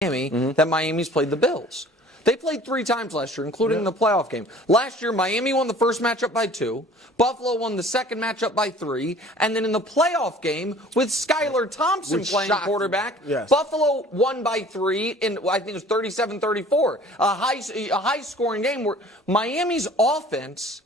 Miami that Miami's played the Bills. They played 3 times last year, including the playoff game. Last year, Miami won the first matchup by 2. Buffalo won the second matchup by 3. And then in the playoff game, with Skylar Thompson playing quarterback, Buffalo won by 3 in, I think it was 37-34. A high-scoring game where Miami's offense,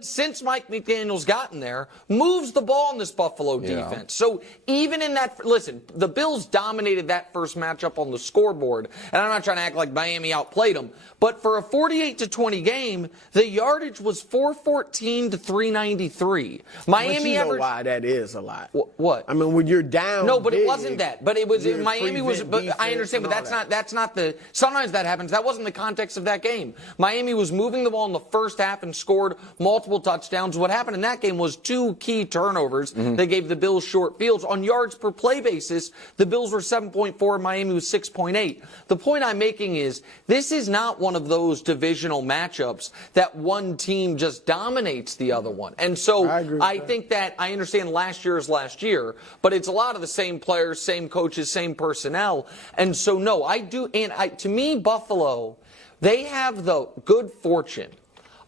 since Mike McDaniel's gotten there, moves the ball in this Buffalo defense. So even in that, listen, the Bills dominated that first matchup on the scoreboard, and I'm not trying to act like Miami outplayed them, but for a 48-20 game, the yardage was 414 to 393. Miami but you know why that is a lot. What? I mean, when you're down. No, but it wasn't that. But it was Miami was. But I understand, but that's not the. Sometimes that happens. That wasn't the context of that game. Miami was moving the ball in the first half and scored multiple touchdowns. What happened in that game was 2 key turnovers. They gave the Bills short fields. On yards per play basis, the Bills were 7.4, Miami was 6.8. The point I'm making is this is not one of those divisional matchups that one team just dominates the other one. And so I think that I understand last year is last year, but it's a lot of the same players, same coaches, same personnel. And so, no, I do. And to me, Buffalo, they have the good fortune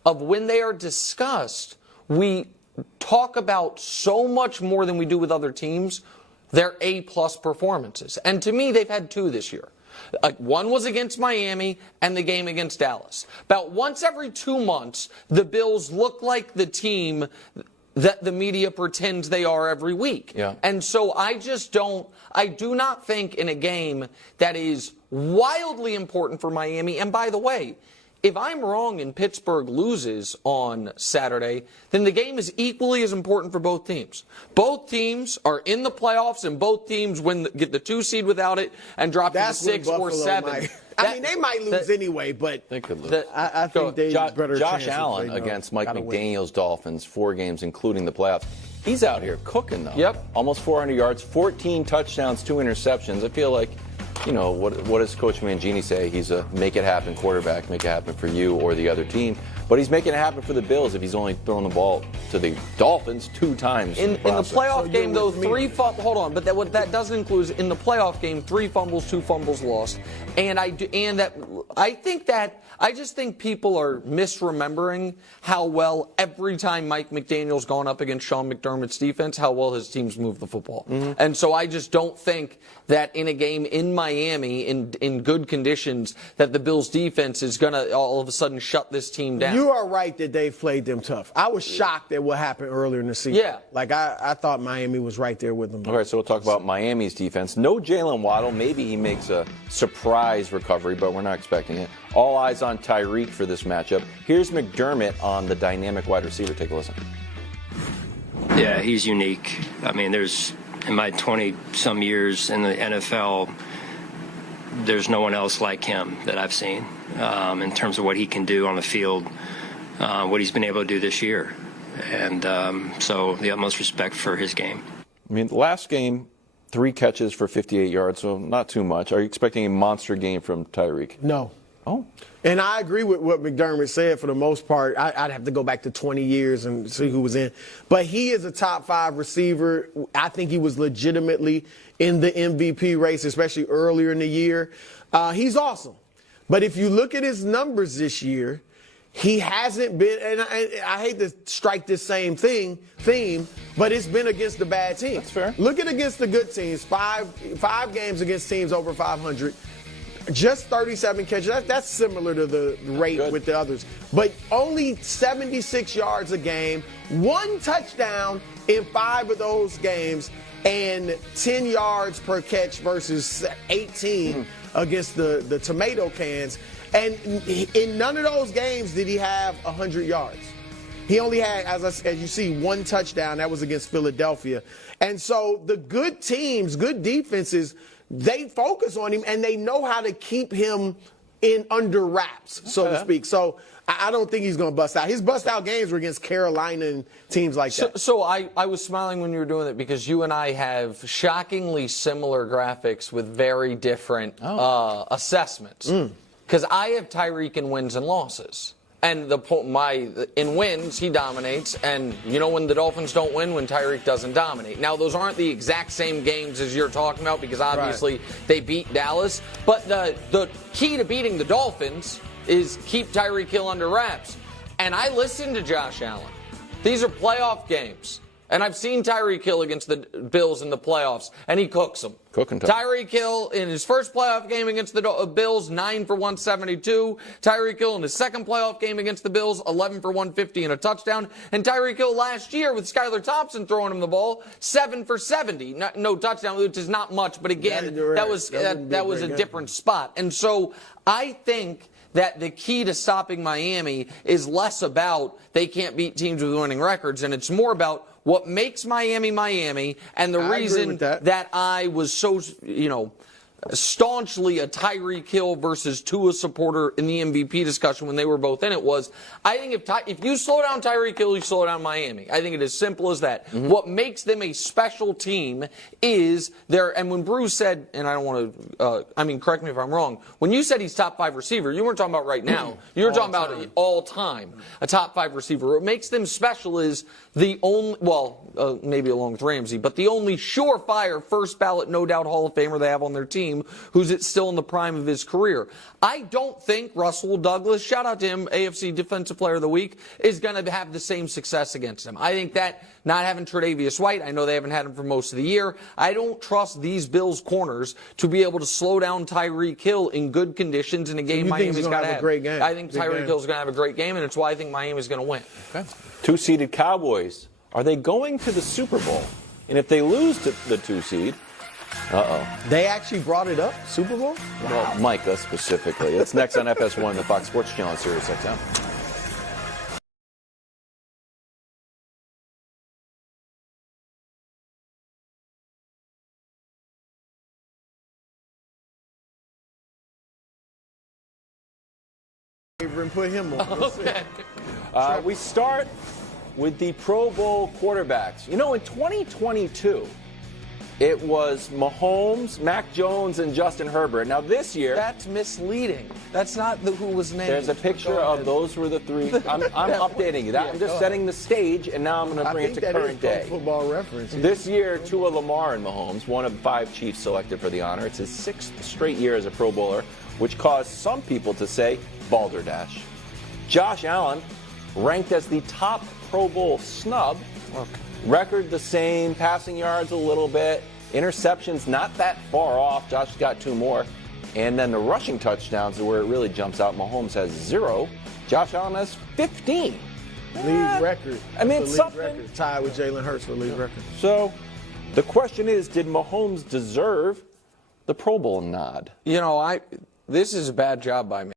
of when they are discussed, we talk about so much more than we do with other teams, their A-plus performances. And to me, they've had 2 this year. One was against Miami and the game against Dallas. About once every 2 months, the Bills look like the team that the media pretends they are every week. And so I do not think in a game that is wildly important for Miami, and by the way, if I'm wrong and Pittsburgh loses on Saturday, then the game is equally as important for both teams. Both teams are in the playoffs, and both teams get the 2 seed without it and drop to the 6 or 7. I mean, they might lose anyway, but they could lose. I think they better. Josh Allen against Mike McDaniel's Dolphins, 4 games, including the playoffs. He's out here cooking, though. Almost 400 yards, 14 touchdowns, 2 interceptions. I feel like, you know, what does Coach Mangini say? He's a make-it-happen quarterback, make it happen for you or the other team. But he's making it happen for the Bills if he's only throwing the ball to the Dolphins 2 times. In the playoff game, though, 3 fumbles. Hold on, but what that doesn't include is in the playoff game, 3 fumbles, 2 fumbles lost. I just think people are misremembering how well every time Mike McDaniel's gone up against Sean McDermott's defense, how well his teams move the football. And so I just don't think that in a game in Miami, in good conditions, that the Bills' defense is going to all of a sudden shut this team down. You are right that they played them tough. I was shocked at what happened earlier in the season. Like, I thought Miami was right there with them. All right, so we'll talk about Miami's defense. No Jalen Waddle. Maybe he makes a surprise recovery, but we're not expecting it. All eyes on Tyreek for this matchup. Here's McDermott on the dynamic wide receiver. Take a listen. Yeah, he's unique. I mean, in my 20-some years in the NFL, there's no one else like him that I've seen in terms of what he can do on the field, what he's been able to do this year. And so the utmost respect for his game. I mean, the last game, 3 catches for 58 yards, so not too much. Are you expecting a monster game from Tyreek? No. Oh. And I agree with what McDermott said for the most part. I'd have to go back to 20 years and see who was in. But he is a top 5 receiver. I think he was legitimately in the MVP race, especially earlier in the year. He's awesome. But if you look at his numbers this year, he hasn't been, and I hate to strike this same theme, but it's been against the bad teams. That's fair. Look at against the good teams, five games against teams over 500. Just 37 catches. That's similar to the rate with the others. But only 76 yards a game, 1 touchdown in 5 of those games, and 10 yards per catch versus 18 against the tomato cans. And in none of those games did he have 100 yards. He only had, as you see, 1 touchdown. That was against Philadelphia. And so the good teams, good defenses, they focus on him, and they know how to keep him in under wraps, so to speak. So I don't think he's going to bust out. His bust-out games were against Carolina and teams like that. So I was smiling when you were doing it because you and I have shockingly similar graphics with very different assessments. Because I have Tyreek in wins and losses. And in wins, he dominates. And you know when the Dolphins don't win? When Tyreek doesn't dominate. Now, those aren't the exact same games as you're talking about because obviously they beat Dallas. But the key to beating the Dolphins is keep Tyreek Hill under wraps. And I listened to Josh Allen. These are playoff games. And I've seen Tyreek Hill against the Bills in the playoffs, and he cooks them. Tyreek Hill in his first playoff game against the Bills, 9 for 172. Tyreek Hill in his second playoff game against the Bills, 11 for 150 and a touchdown. And Tyreek Hill last year with Skylar Thompson throwing him the ball, 7 for 70. No touchdown, which is not much, but again, that was a different spot. And so I think that the key to stopping Miami is less about they can't beat teams with winning records, and it's more about what makes Miami Miami, and the reason that I was so, staunchly a Tyreek Hill versus Tua supporter in the MVP discussion when they were both in it was, I think if you slow down Tyreek Hill, you slow down Miami. I think it is simple as that. Mm-hmm. What makes them a special team is and when Bruce said, and I don't want to, correct me if I'm wrong, when you said he's top 5 receiver, you weren't talking about right now. You were talking about all time, a top 5 receiver. What makes them special is the only, maybe along with Ramsey, but the only surefire first ballot, no doubt Hall of Famer they have on their team who's still in the prime of his career. I don't think Russell Douglas, shout out to him, AFC Defensive Player of the Week, is going to have the same success against him. I think that not having Tre'Davious White, I know they haven't had him for most of the year. I don't trust these Bills corners to be able to slow down Tyreek Hill in good conditions in a game Miami's got to have. Great game. I think Tyreek Hill's going to have a great game, and it's why I think Miami's going to win. Okay. 2-seeded Cowboys. Are they going to the Super Bowl? And if they lose to the 2-seed, they actually brought it up, Super Bowl? Wow. Well, Micah specifically. It's next on FS1, the Fox Sports Channel, Sirius XM. And put him on. Okay. We start with the Pro Bowl quarterbacks. In 2022, it was Mahomes, Mac Jones, and Justin Herbert. Now this year, that's misleading. That's not who was named. There's a picture of those were the 3. I'm updating you. I'm just setting the stage, and now I'm going to bring it to current day. Football reference. This year, Tua, Lamar, and Mahomes, one of 5 Chiefs selected for the honor. It's his 6th straight year as a Pro Bowler, which caused some people to say balderdash. Josh Allen, ranked as the top Pro Bowl snub. Record the same, passing yards a little bit, interceptions not that far off. Josh got 2 more. And then the rushing touchdowns are where it really jumps out. Mahomes has 0. Josh Allen has 15. League record. It's something. Record. Tied with Jalen Hurts for league record. So the question is, did Mahomes deserve the Pro Bowl nod? This is a bad job by me.